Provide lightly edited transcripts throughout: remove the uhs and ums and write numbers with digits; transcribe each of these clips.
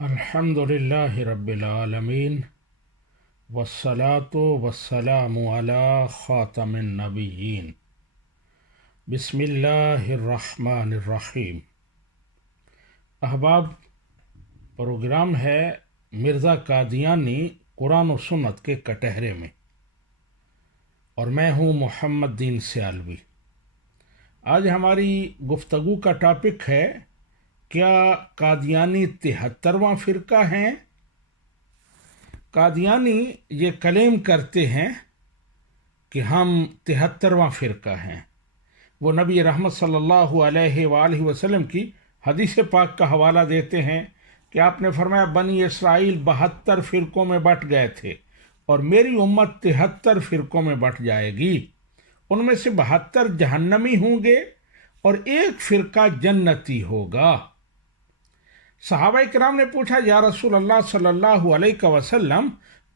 الحمدللہ رب العالمین والصلاة والسلام علی خاتم النبیین بسم اللہ الرحمن الرحیم۔ احباب، پروگرام ہے مرزا قادیانی قرآن و سنت کے کٹہرے میں، اور میں ہوں محمد دین سیالوی۔ آج ہماری گفتگو کا ٹاپک ہے، کیا قادیانی 73واں فرقہ ہیں؟ قادیانی یہ کلیم کرتے ہیں کہ ہم 73واں فرقہ ہیں۔ وہ نبی رحمت صلی اللہ علیہ وآلہ وسلم کی حدیث پاک کا حوالہ دیتے ہیں کہ آپ نے فرمایا بنی اسرائیل 72 فرقوں میں بٹ گئے تھے اور میری امت 73 فرقوں میں بٹ جائے گی۔ ان میں سے 72 جہنمی ہوں گے اور ایک فرقہ جنتی ہوگا۔ صحابہ کرام نے پوچھا، یا رسول اللہ صلی اللہ علیہ وسلم،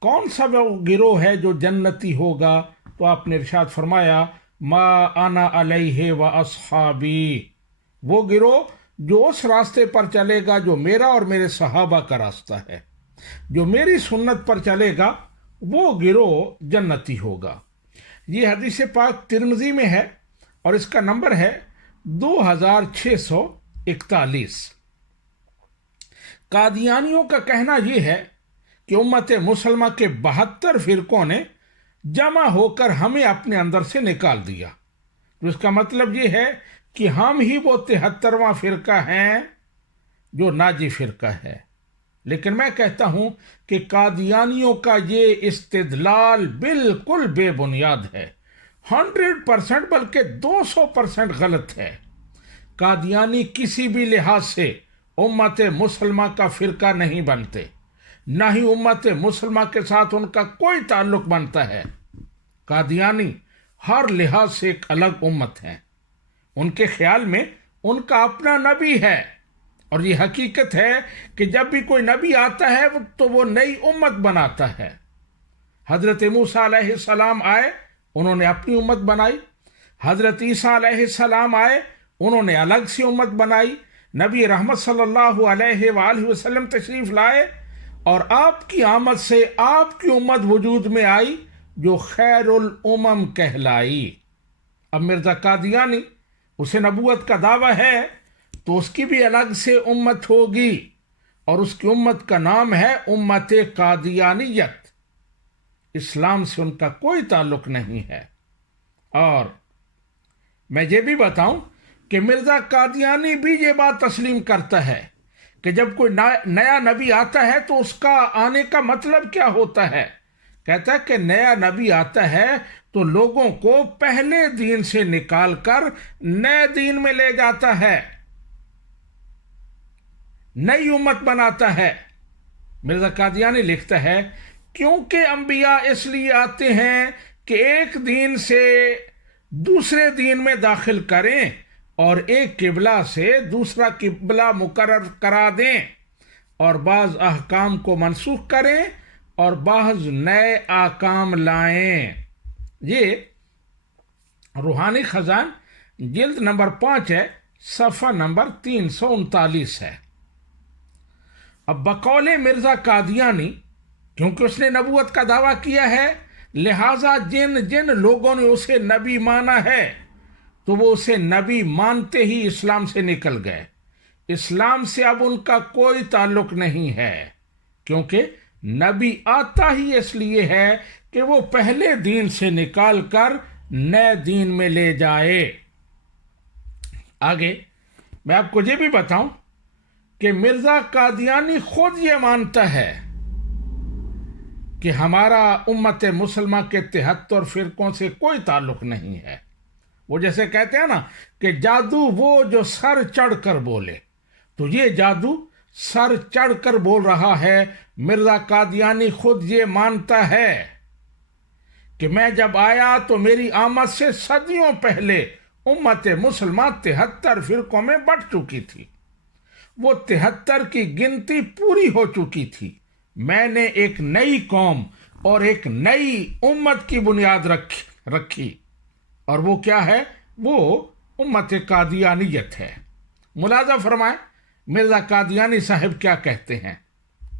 کون سا وہ گروہ ہے جو جنتی ہوگا؟ تو آپ نے ارشاد فرمایا، ما انا علیہ و اصحابی، وہ گروہ جو اس راستے پر چلے گا جو میرا اور میرے صحابہ کا راستہ ہے، جو میری سنت پر چلے گا وہ گروہ جنتی ہوگا۔ یہ حدیث پاک ترمذی میں ہے اور اس کا نمبر ہے 2641۔ قادیانیوں کا کہنا یہ ہے کہ امت مسلمہ کے 72 فرقوں نے جمع ہو کر ہمیں اپنے اندر سے نکال دیا۔ تو اس کا مطلب یہ ہے کہ ہم ہی وہ 73واں فرقہ ہیں جو ناجی فرقہ ہے۔ لیکن میں کہتا ہوں کہ قادیانیوں کا یہ استدلال بالکل بے بنیاد ہے، 100% بلکہ 200% غلط ہے۔ قادیانی کسی بھی لحاظ سے امت مسلمہ کا فرقہ نہیں بنتے، نہ ہی امت مسلمہ کے ساتھ ان کا کوئی تعلق بنتا ہے۔ قادیانی ہر لحاظ سے ایک الگ امت ہے۔ ان کے خیال میں ان کا اپنا نبی ہے، اور یہ حقیقت ہے کہ جب بھی کوئی نبی آتا ہے تو وہ نئی امت بناتا ہے۔ حضرت موسیٰ علیہ السلام آئے، انہوں نے اپنی امت بنائی۔ حضرت عیسیٰ علیہ السلام آئے، انہوں نے الگ سی امت بنائی۔ نبی رحمت صلی اللہ علیہ وآلہ وسلم تشریف لائے اور آپ کی آمد سے آپ کی امت وجود میں آئی جو خیر الامم کہلائی۔ اب مرزا قادیانی، اسے نبوت کا دعویٰ ہے تو اس کی بھی الگ سے امت ہوگی، اور اس کی امت کا نام ہے امت قادیانیت۔ اسلام سے ان کا کوئی تعلق نہیں ہے۔ اور میں یہ بھی بتاؤں کہ مرزا قادیانی بھی یہ بات تسلیم کرتا ہے کہ جب کوئی نیا نبی آتا ہے تو اس کا آنے کا مطلب کیا ہوتا ہے۔ کہتا ہے کہ نیا نبی آتا ہے تو لوگوں کو پہلے دین سے نکال کر نئے دین میں لے جاتا ہے، نئی امت بناتا ہے۔ مرزا قادیانی لکھتا ہے، کیونکہ انبیاء اس لیے آتے ہیں کہ ایک دین سے دوسرے دین میں داخل کریں اور ایک قبلہ سے دوسرا قبلہ مقرر کرا دیں، اور بعض احکام کو منسوخ کریں اور بعض نئے احکام لائیں۔ یہ روحانی خزان جلد نمبر 5 ہے، صفحہ نمبر 339 ہے۔ اب بقول مرزا قادیانی، کیونکہ اس نے نبوت کا دعویٰ کیا ہے، لہٰذا جن لوگوں نے اسے نبی مانا ہے تو وہ اسے نبی مانتے ہی اسلام سے نکل گئے۔ اسلام سے اب ان کا کوئی تعلق نہیں ہے، کیونکہ نبی آتا ہی اس لیے ہے کہ وہ پہلے دین سے نکال کر نئے دین میں لے جائے۔ آگے میں آپ کو یہ بھی بتاؤں کہ مرزا قادیانی خود یہ مانتا ہے کہ ہمارا امت مسلمہ کے 73 فرقوں سے کوئی تعلق نہیں ہے۔ وہ جیسے کہتے ہیں نا کہ جادو وہ جو سر چڑھ کر بولے، تو یہ جادو سر چڑھ کر بول رہا ہے۔ مرزا قادیانی خود یہ مانتا ہے کہ میں جب آیا تو میری آمد سے صدیوں پہلے امت مسلمہ 73 فرقوں میں بٹ چکی تھی۔ وہ 73 کی گنتی پوری ہو چکی تھی۔ میں نے ایک نئی قوم اور ایک نئی امت کی بنیاد رکھی، اور وہ کیا ہے؟ وہ امت قادیانیت ہے۔ ملاحظہ فرمائیں مرزا قادیانی صاحب کیا کہتے ہیں۔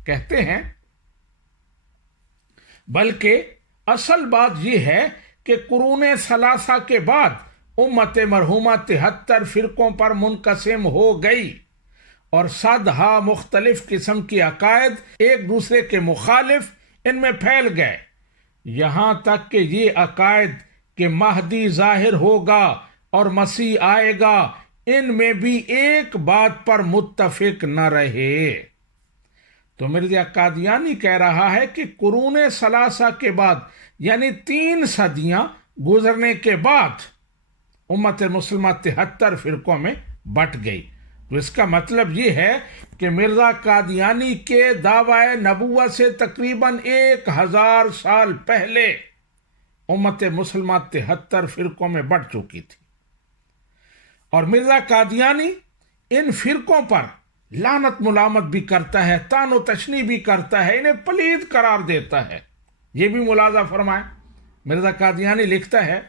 کہتے ہیں بلکہ اصل بات یہ ہے کہ قرون ثلاثہ کے بعد امت مرحومہ 73 فرقوں پر منقسم ہو گئی اور صدہا مختلف قسم کی عقائد ایک دوسرے کے مخالف ان میں پھیل گئے، یہاں تک کہ یہ عقائد کہ مہدی ظاہر ہوگا اور مسیح آئے گا ان میں بھی ایک بات پر متفق نہ رہے۔ تو مرزا قادیانی کہہ رہا ہے کہ قرون ثلاثہ کے بعد یعنی 3 صدیاں گزرنے کے بعد امت مسلمہ 73 فرقوں میں بٹ گئی۔ تو اس کا مطلب یہ ہے کہ مرزا قادیانی کے دعوی نبوت سے تقریباً 1000 سال پہلے امت مسلمہ 73 فرقوں میں بٹ چکی تھی، اور مرزا قادیانی ان فرقوں پر لعنت ملامت بھی کرتا ہے، طعن و تشنیع بھی کرتا ہے، انہیں پلید قرار دیتا ہے۔ یہ بھی ملاحظہ فرمائیں، مرزا قادیانی لکھتا ہے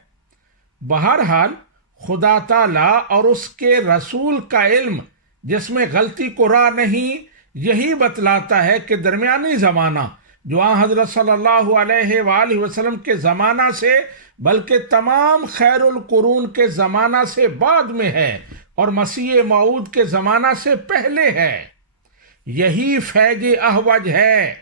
بہرحال خدا تعالیٰ اور اس کے رسول کا علم جس میں غلطی کو راہ نہیں، یہی بتلاتا ہے کہ درمیانی زمانہ جو حضرت صلی اللہ علیہ وآلہ وسلم کے زمانہ سے بلکہ تمام خیر القرون کے زمانہ سے بعد میں ہے اور مسیح موعود کے زمانہ سے پہلے ہے، یہی فیض احوج ہے،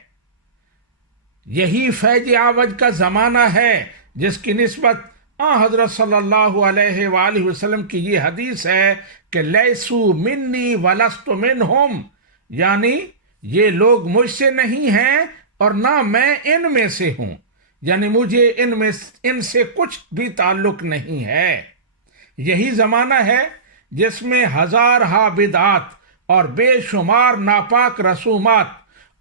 یہی فیض احوج کا زمانہ ہے جس کی نسبت حضرت صلی اللہ علیہ وآلہ وسلم کی یہ حدیث ہے کہ لیسو منی ولست منہم، یعنی یہ لوگ مجھ سے نہیں ہیں اور نہ میں ان میں سے ہوں، یعنی مجھے ان سے کچھ بھی تعلق نہیں ہے۔ یہی زمانہ ہے جس میں ہزارہا بدعات اور بے شمار ناپاک رسومات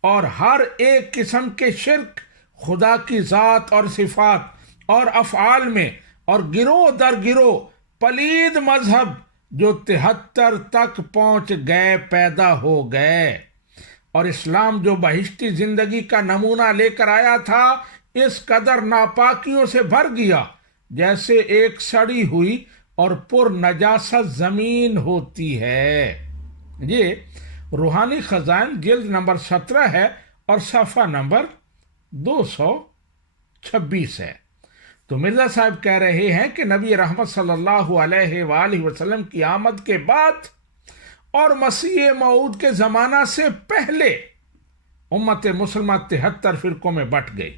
اور ہر ایک قسم کے شرک خدا کی ذات اور صفات اور افعال میں اور گروہ در گروہ پلید مذہب جو 73 تک پہنچ گئے پیدا ہو گئے، اور اسلام جو بہشتی زندگی کا نمونہ لے کر آیا تھا اس قدر ناپاکیوں سے بھر گیا جیسے ایک سڑی ہوئی اور پر نجاست زمین ہوتی ہے۔ یہ روحانی خزائن جلد نمبر 17 ہے اور صفحہ نمبر 226 ہے۔ تو مرزا صاحب کہہ رہے ہیں کہ نبی رحمت صلی اللہ علیہ وآلہ وسلم کی آمد کے بعد اور مسیح موعود کے زمانہ سے پہلے امت مسلمہ 73 فرقوں میں بٹ گئی،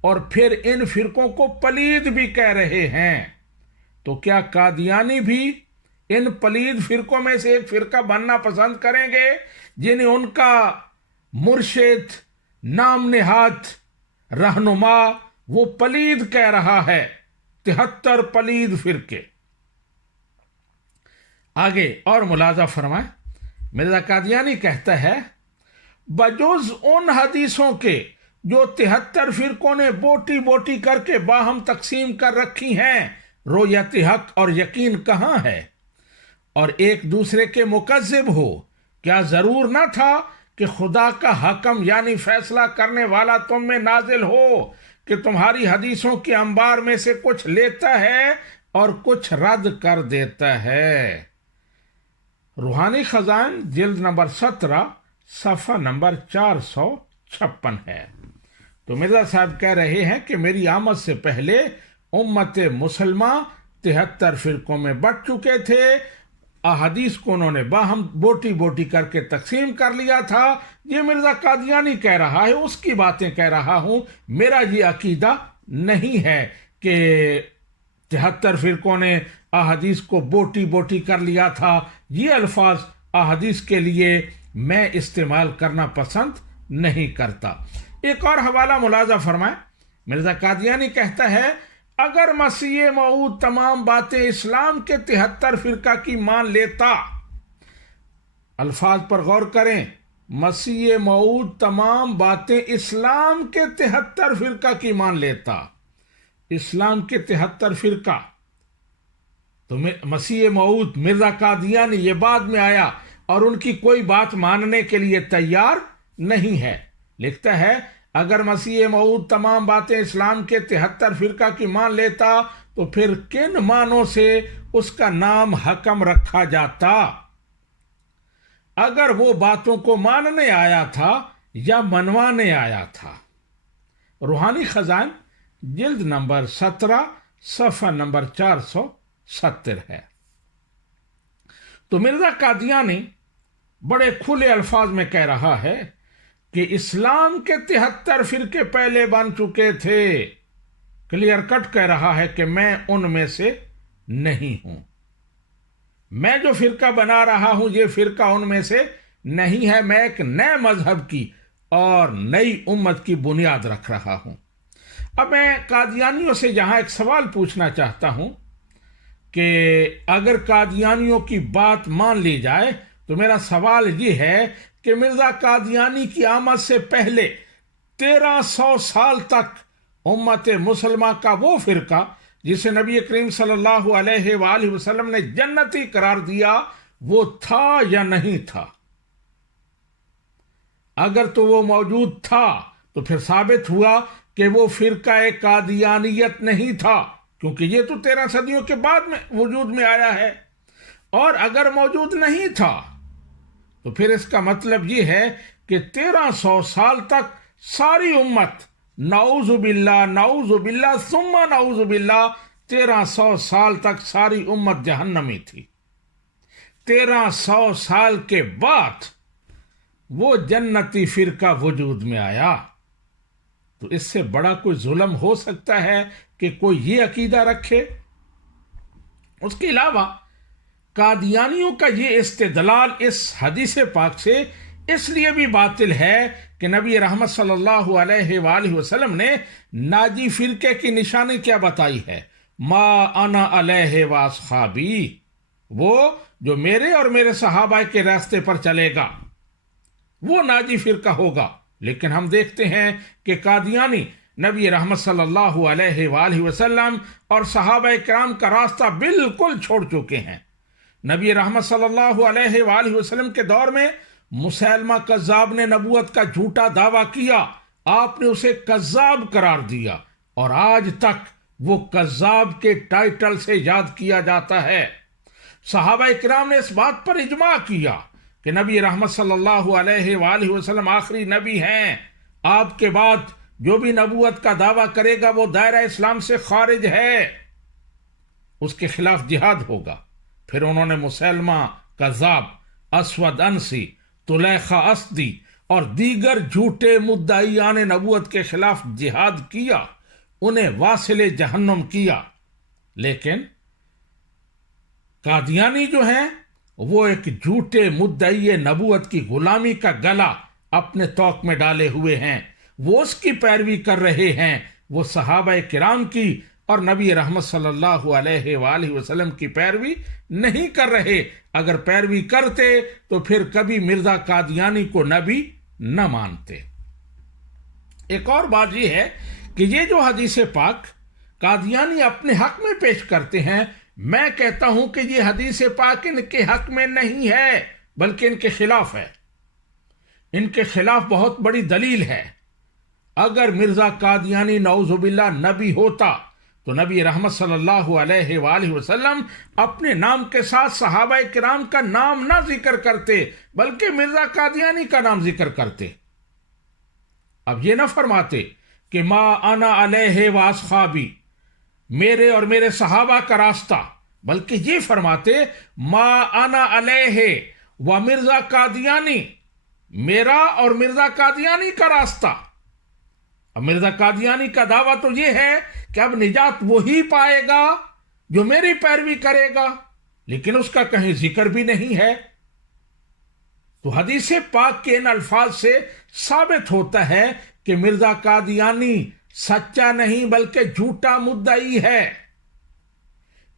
اور پھر ان فرقوں کو پلید بھی کہہ رہے ہیں۔ تو کیا قادیانی بھی ان پلید فرقوں میں سے ایک فرقہ بننا پسند کریں گے جنہیں ان کا مرشد، نام نہاد، رہنما وہ پلید کہہ رہا ہے؟ 73 پلید فرقے۔ آگے اور ملاحظہ فرمائیں، مرزا قادیانی کہتا ہے بجز ان حدیثوں کے جو 73 فرقوں نے بوٹی بوٹی کر کے باہم تقسیم کر رکھی ہیں، رویت حق اور یقین کہاں ہے اور ایک دوسرے کے مکذب ہو؟ کیا ضرور نہ تھا کہ خدا کا حکم یعنی فیصلہ کرنے والا تم میں نازل ہو کہ تمہاری حدیثوں کے انبار میں سے کچھ لیتا ہے اور کچھ رد کر دیتا ہے۔ روحانی خزائن جلد نمبر 17 صفحہ نمبر 456 ہے۔ تو مرزا صاحب کہہ رہے ہیں کہ میری آمد سے پہلے امت مسلمہ 73 فرقوں میں بٹ چکے تھے، احادیث کو انہوں نے باہم بوٹی بوٹی کر کے تقسیم کر لیا تھا۔ یہ مرزا قادیانی کہہ رہا ہے، اس کی باتیں کہہ رہا ہوں، میرا یہ عقیدہ نہیں ہے کہ 73 فرقوں نے احادیث کو بوٹی بوٹی کر لیا تھا۔ یہ الفاظ احادیث کے لیے میں استعمال کرنا پسند نہیں کرتا۔ ایک اور حوالہ ملاحظہ فرمائیں، مرزا قادیانی کہتا ہے اگر مسیح موعود تمام باتیں اسلام کے 73 فرقہ کی مان لیتا، الفاظ پر غور کریں، مسیح موعود تمام باتیں اسلام کے 73 فرقہ کی مان لیتا، اسلام کے 73 فرقہ، تو مسیح موعود مرزا قادیانی یہ بعد میں آیا اور ان کی کوئی بات ماننے کے لیے تیار نہیں ہے۔ لکھتا ہے اگر مسیح موعود تمام باتیں اسلام کے 73 فرقہ کی مان لیتا تو پھر کن معنوں سے اس کا نام حکم رکھا جاتا؟ اگر وہ باتوں کو ماننے آیا تھا یا منوانے آیا تھا۔ روحانی خزائن جلد نمبر 17 صفحہ نمبر 470 ہے۔ تو مرزا قادیانی بڑے کھلے الفاظ میں کہہ رہا ہے کہ اسلام کے 73 فرقے پہلے بن چکے تھے۔ کلیئر کٹ کہہ رہا ہے کہ میں ان میں سے نہیں ہوں۔ میں جو فرقہ بنا رہا ہوں یہ فرقہ ان میں سے نہیں ہے۔ میں ایک نئے مذہب کی اور نئی امت کی بنیاد رکھ رہا ہوں۔ اب میں قادیانیوں سے یہاں ایک سوال پوچھنا چاہتا ہوں کہ اگر قادیانیوں کی بات مان لی جائے تو میرا سوال یہ ہے کہ مرزا قادیانی کی آمد سے پہلے 1300 سال تک امت مسلمہ کا وہ فرقہ جسے نبی کریم صلی اللہ علیہ وآلہ وسلم نے جنتی قرار دیا وہ تھا یا نہیں تھا؟ اگر تو وہ موجود تھا تو پھر ثابت ہوا کہ وہ فرقہ قادیانیت نہیں تھا، کیونکہ یہ تو 13 صدیوں کے بعد میں وجود میں آیا ہے۔ اور اگر موجود نہیں تھا تو پھر اس کا مطلب یہ ہے کہ 1300 سال تک ساری امت، نعوذ باللہ ثم نعوذ باللہ، 1300 سال تک ساری امت جہنمی تھی۔ 1300 سال کے بعد وہ جنتی فرقہ وجود میں آیا۔ تو اس سے بڑا کوئی ظلم ہو سکتا ہے کہ کوئی یہ عقیدہ رکھے؟ اس کے علاوہ قادیانیوں کا یہ استدلال اس حدیث پاک سے اس لیے بھی باطل ہے کہ نبی رحمت صلی اللہ علیہ وآلہ وسلم نے ناجی فرقے کی نشانی کیا بتائی ہے؟ ما انا علیہ واصحابی، وہ جو میرے اور میرے صحابہ کے راستے پر چلے گا وہ ناجی فرقہ ہوگا۔ لیکن ہم دیکھتے ہیں کہ قادیانی نبی رحمت صلی اللہ علیہ وآلہ وسلم اور صحابہ کرام کا راستہ بالکل چھوڑ چکے ہیں۔ نبی رحمت صلی اللہ علیہ وآلہ وسلم کے دور میں مسیلمہ کذاب نے نبوت کا جھوٹا دعویٰ کیا، آپ نے اسے کذاب قرار دیا اور آج تک وہ کذاب کے ٹائٹل سے یاد کیا جاتا ہے۔ صحابہ کرام نے اس بات پر اجماع کیا کہ نبی رحمت صلی اللہ علیہ وآلہ وسلم آخری نبی ہیں، آپ کے بعد جو بھی نبوت کا دعویٰ کرے گا وہ دائرہ اسلام سے خارج ہے، اس کے خلاف جہاد ہوگا۔ پھر انہوں نے مسیلمہ کذاب، اسود انسی، طلیخہ اسدی اور دیگر جھوٹے مدعیان نبوت کے خلاف جہاد کیا، انہیں واصل جہنم کیا۔ لیکن قادیانی جو ہیں وہ ایک جھوٹے مدعی نبوت کی غلامی کا گلا اپنے توق میں ڈالے ہوئے ہیں، وہ اس کی پیروی کر رہے ہیں، وہ صحابہ کرام کی اور نبی رحمت صلی اللہ علیہ وآلہ وسلم کی پیروی نہیں کر رہے۔ اگر پیروی کرتے تو پھر کبھی مرزا قادیانی کو نبی نہ مانتے۔ ایک اور بات یہ ہے کہ یہ جو حدیث پاک قادیانی اپنے حق میں پیش کرتے ہیں، میں کہتا ہوں کہ یہ حدیث پاک ان کے حق میں نہیں ہے بلکہ ان کے خلاف ہے۔ ان کے خلاف بہت بڑی دلیل ہے۔ اگر مرزا قادیانی نعوذ باللہ نبی ہوتا تو نبی رحمت صلی اللہ علیہ وآلہ وسلم اپنے نام کے ساتھ صحابہ کرام کا نام نہ ذکر کرتے بلکہ مرزا قادیانی کا نام ذکر کرتے۔ اب یہ نہ فرماتے کہ ما انا علیہ واصحابی، میرے اور میرے صحابہ کا راستہ، بلکہ یہ فرماتے ما انا علیہ و مرزا قادیانی، میرا اور مرزا قادیانی کا راستہ۔ اب مرزا قادیانی کا دعویٰ تو یہ ہے کہ اب نجات وہی پائے گا جو میری پیروی کرے گا، لیکن اس کا کہیں ذکر بھی نہیں ہے۔ تو حدیث پاک کے ان الفاظ سے ثابت ہوتا ہے کہ مرزا قادیانی سچا نہیں بلکہ جھوٹا مدعی ہے۔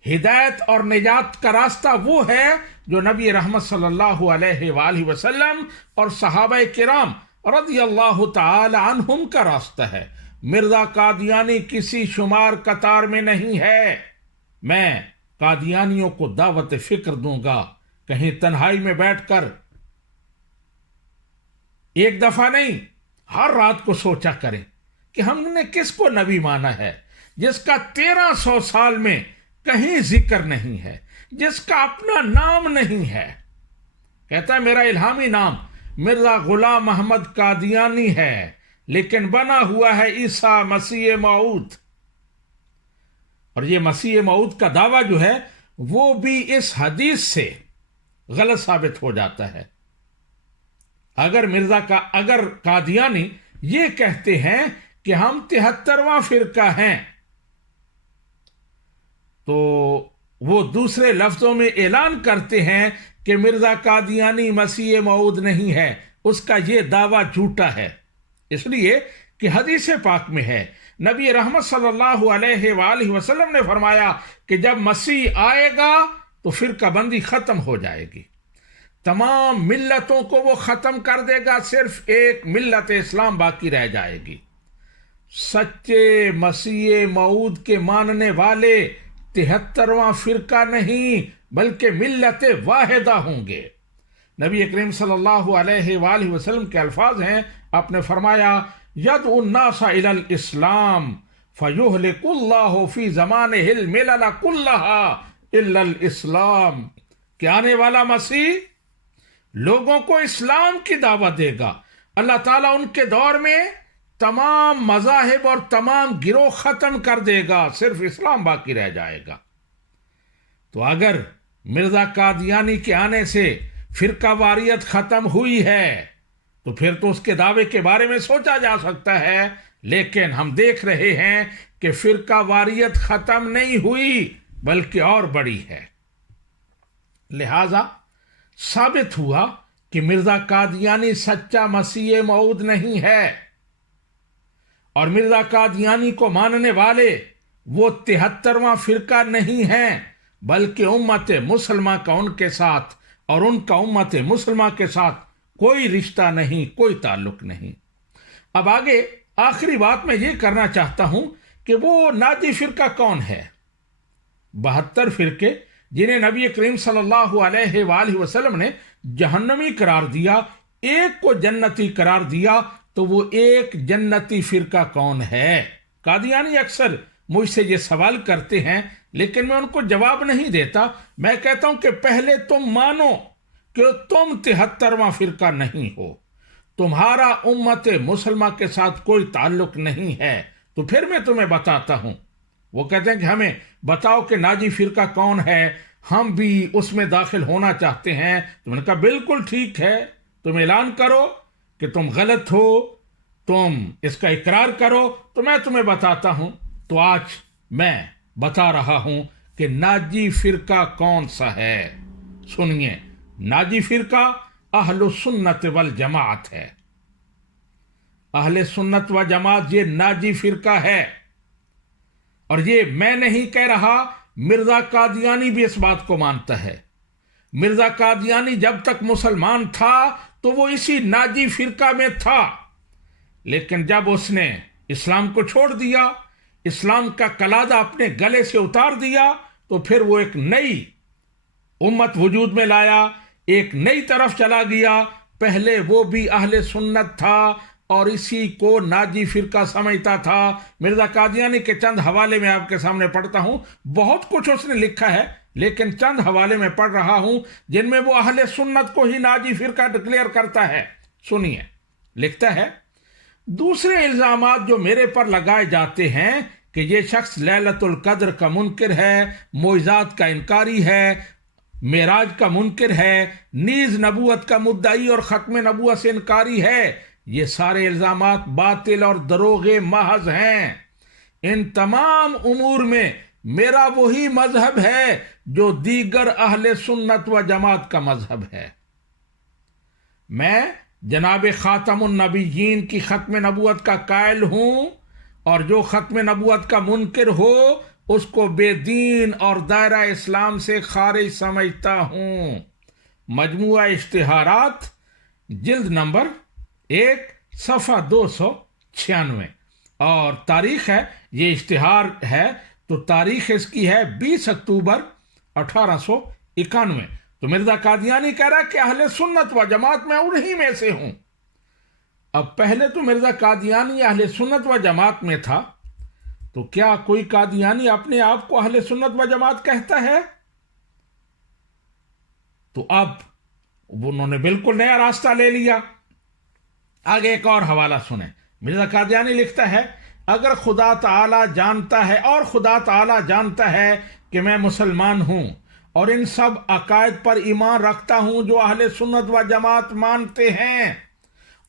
ہدایت اور نجات کا راستہ وہ ہے جو نبی رحمت صلی اللہ علیہ وآلہ وسلم اور صحابہ کرام رضی اللہ تعالی عنہم کا راستہ ہے۔ مرزا قادیانی کسی شمار قطار میں نہیں ہے۔ میں قادیانیوں کو دعوت فکر دوں گا، کہیں تنہائی میں بیٹھ کر ایک دفعہ نہیں، ہر رات کو سوچا کریں کہ ہم نے کس کو نبی مانا ہے جس کا 1300 سال میں کہیں ذکر نہیں ہے، جس کا اپنا نام نہیں ہے۔ کہتا ہے میرا الہامی نام مرزا غلام محمد قادیانی ہے، لیکن بنا ہوا ہے عیسیٰ مسیح موعود۔ اور یہ مسیح موعود کا دعویٰ جو ہے وہ بھی اس حدیث سے غلط ثابت ہو جاتا ہے۔ اگر قادیانی یہ کہتے ہیں کہ ہم 73واں فرقہ ہیں، تو وہ دوسرے لفظوں میں اعلان کرتے ہیں کہ مرزا قادیانی مسیح موعود نہیں ہے، اس کا یہ دعویٰ جھوٹا ہے، اس لیے کہ حدیث پاک میں ہے، نبی رحمت صلی اللہ علیہ وآلہ وسلم نے فرمایا کہ جب مسیح آئے گا تو فرقہ بندی ختم ہو جائے گی، تمام ملتوں کو وہ ختم کر دے گا، صرف ایک ملت اسلام باقی رہ جائے گی۔ سچے مسیح موعود کے ماننے والے 73واں فرقہ نہیں بلکہ ملت واحدہ ہوں گے۔ نبی کریم صلی اللہ علیہ وآلہ وسلم کے الفاظ ہیں، آپ نے فرمایا یدعو الناس الی الاسلام فیہلک اللہ فی زمانہ الملل کلہا الا الاسلام، کہ آنے والا مسیح لوگوں کو اسلام کی دعوت دے گا، اللہ تعالیٰ ان کے دور میں تمام مذاہب اور تمام گروہ ختم کر دے گا، صرف اسلام باقی رہ جائے گا۔ تو اگر مرزا قادیانی کے آنے سے فرقہ واریت ختم ہوئی ہے تو پھر تو اس کے دعوے کے بارے میں سوچا جا سکتا ہے، لیکن ہم دیکھ رہے ہیں کہ فرقہ واریت ختم نہیں ہوئی بلکہ اور بڑی ہے۔ لہذا ثابت ہوا کہ مرزا قادیانی سچا مسیح موعود نہیں ہے، اور مرزا قادیانی کو ماننے والے وہ 73واں فرقہ نہیں ہیں بلکہ امت مسلمہ کا ان کے ساتھ اور ان کا امت مسلمہ کے ساتھ کوئی رشتہ نہیں، کوئی تعلق نہیں۔ اب آگے آخری بات میں یہ کرنا چاہتا ہوں کہ وہ ناجی فرقہ کون ہے؟ 72 فرقے جنہیں نبی کریم صلی اللہ علیہ وآلہ وسلم نے جہنمی قرار دیا، ایک کو جنتی قرار دیا، تو وہ ایک جنتی فرقہ کون ہے؟ قادیانی اکثر مجھ سے یہ سوال کرتے ہیں، لیکن میں ان کو جواب نہیں دیتا۔ میں کہتا ہوں کہ پہلے تم مانو کہ تم 73واں فرقہ نہیں ہو، تمہارا امت مسلمہ کے ساتھ کوئی تعلق نہیں ہے، تو پھر میں تمہیں بتاتا ہوں۔ وہ کہتے ہیں کہ ہمیں بتاؤ کہ ناجی فرقہ کون ہے، ہم بھی اس میں داخل ہونا چاہتے ہیں۔ تو میں نے کہا بالکل ٹھیک ہے، تم اعلان کرو کہ تم غلط ہو، تم اس کا اقرار کرو تو میں تمہیں بتاتا ہوں۔ تو آج میں بتا رہا ہوں کہ ناجی فرقہ کون سا ہے۔ سنیے، ناجی فرقہ اہل سنت والجماعت ہے۔ اہل سنت و جماعت یہ ناجی فرقہ ہے، اور یہ میں نہیں کہہ رہا، مرزا قادیانی بھی اس بات کو مانتا ہے۔ مرزا قادیانی جب تک مسلمان تھا تو وہ اسی ناجی فرقہ میں تھا، لیکن جب اس نے اسلام کو چھوڑ دیا، اسلام کا قلادہ اپنے گلے سے اتار دیا، تو پھر وہ ایک نئی امت وجود میں لایا، ایک نئی طرف چلا گیا۔ پہلے وہ بھی اہل سنت تھا اور اسی کو ناجی فرقہ سمجھتا تھا۔ مرزا قادیانی کے چند حوالے میں آپ کے سامنے پڑھتا ہوں، بہت کچھ اس نے لکھا ہے لیکن چند حوالے میں پڑھ رہا ہوں جن میں وہ اہل سنت کو ہی ناجی فرقہ ڈکلیئر کرتا ہے۔ سنیے، لکھتا ہے، دوسرے الزامات جو میرے پر لگائے جاتے ہیں کہ یہ شخص لیلۃ القدر کا منکر ہے، معجزات کا انکاری ہے، معراج کا منکر ہے، نیز نبوت کا مدعی اور ختم نبوت سے انکاری ہے، یہ سارے الزامات باطل اور دروغ محض ہیں۔ ان تمام امور میں میرا وہی مذہب ہے جو دیگر اہل سنت و جماعت کا مذہب ہے۔ میں جناب خاتم النبیین کی ختم نبوت کا قائل ہوں، اور جو ختم نبوت کا منکر ہو اس کو بے دین اور دائرہ اسلام سے خارج سمجھتا ہوں۔ مجموعہ اشتہارات، جلد نمبر 1، صفحہ 296، اور تاریخ ہے، یہ اشتہار ہے تو تاریخ اس کی ہے 20 اکتوبر 1891۔ تو مرزا قادیانی کہہ رہا ہے کہ اہل سنت و جماعت میں انہی میں سے ہوں۔ اب پہلے تو مرزا قادیانی اہل سنت و جماعت میں تھا، تو کیا کوئی قادیانی اپنے آپ کو اہل سنت و جماعت کہتا ہے؟ تو اب انہوں نے بالکل نیا راستہ لے لیا۔ آگے ایک اور حوالہ سنیں، مرزا قادیانی لکھتا ہے اگر خدا تعالی جانتا ہے اور خدا تعالی جانتا ہے کہ میں مسلمان ہوں اور ان سب عقائد پر ایمان رکھتا ہوں جو اہل سنت و جماعت مانتے ہیں،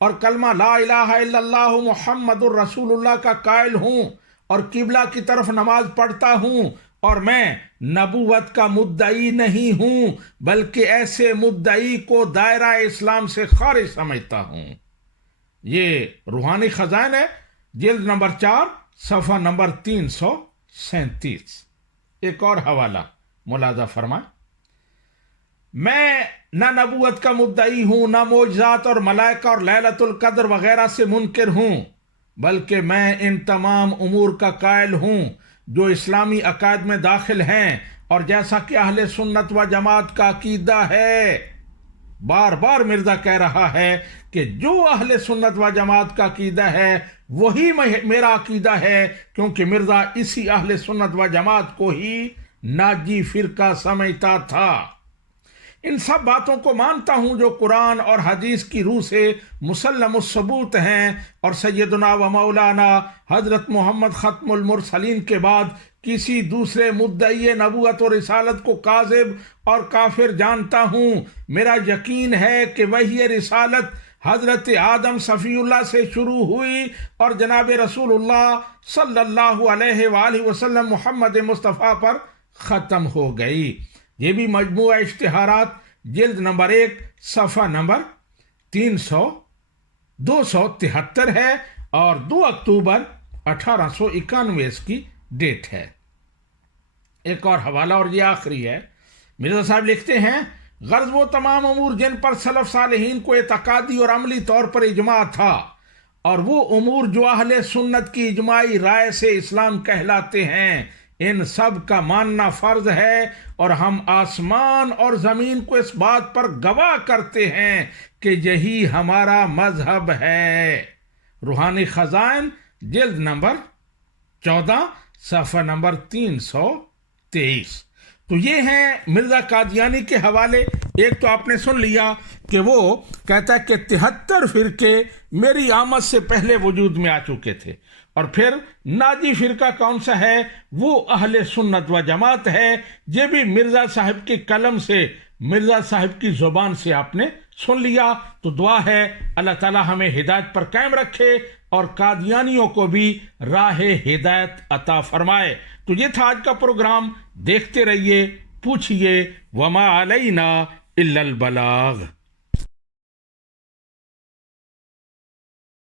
اور کلمہ لا الہ الا اللہ محمد الرسول اللہ کا قائل ہوں اور قبلہ کی طرف نماز پڑھتا ہوں، اور میں نبوت کا مدعی نہیں ہوں بلکہ ایسے مدعی کو دائرہ اسلام سے خارج سمجھتا ہوں۔ یہ روحانی خزائن ہے، جلد نمبر 4 صفحہ نمبر 337۔ ایک اور حوالہ ملاحظہ فرمائیں، میں نہ نبوت کا مدعی ہوں، نہ معجزات اور ملائکہ اور لیلۃ القدر وغیرہ سے منکر ہوں، بلکہ میں ان تمام امور کا قائل ہوں جو اسلامی عقائد میں داخل ہیں، اور جیسا کہ اہل سنت و جماعت کا عقیدہ ہے۔ بار بار مرزا کہہ رہا ہے کہ جو اہل سنت و جماعت کا عقیدہ ہے وہی میرا عقیدہ ہے، کیونکہ مرزا اسی اہل سنت و جماعت کو ہی ناجی فرقہ سمجھتا تھا۔ ان سب باتوں کو مانتا ہوں جو قرآن اور حدیث کی روح سے مسلم الثبوت ہیں، اور سیدنا و مولانا حضرت محمد ختم المرسلین کے بعد کسی دوسرے مدعی نبوت اور رسالت کو کاذب اور کافر جانتا ہوں۔ میرا یقین ہے کہ وحی رسالت حضرت آدم صفی اللہ سے شروع ہوئی اور جناب رسول اللہ صلی اللہ علیہ وآلہ وسلم محمد مصطفیٰ پر ختم ہو گئی۔ یہ بھی مجموعہ اشتہارات جلد نمبر 1 صفحہ نمبر 273 ہے، اور 2 اکتوبر 1891 اس کی ڈیٹ ہے۔ ایک اور حوالہ، اور یہ آخری ہے، مرزا صاحب لکھتے ہیں غرض وہ تمام امور جن پر سلف صالحین کو اعتقادی اور عملی طور پر اجماع تھا، اور وہ امور جو اہل سنت کی اجماعی رائے سے اسلام کہلاتے ہیں، ان سب کا ماننا فرض ہے، اور ہم آسمان اور زمین کو اس بات پر گواہ کرتے ہیں کہ یہی ہمارا مذہب ہے۔ روحانی خزائن جلد نمبر 14 صفحہ نمبر 323۔ تو یہ ہیں مرزا قادیانی کے حوالے۔ ایک تو آپ نے سن لیا کہ وہ کہتا ہے کہ 73 فرقے میری آمد سے پہلے وجود میں آ چکے تھے، اور پھر ناجی فرقہ کون سا ہے؟ وہ اہل سنت و جماعت ہے۔ یہ بھی مرزا صاحب کے قلم سے، مرزا صاحب کی زبان سے آپ نے سن لیا۔ تو دعا ہے اللہ تعالی ہمیں ہدایت پر قائم رکھے اور قادیانیوں کو بھی راہ ہدایت عطا فرمائے۔ تو یہ تھا آج کا پروگرام، دیکھتے رہیے، پوچھئے، وما علینا الا البلاغ۔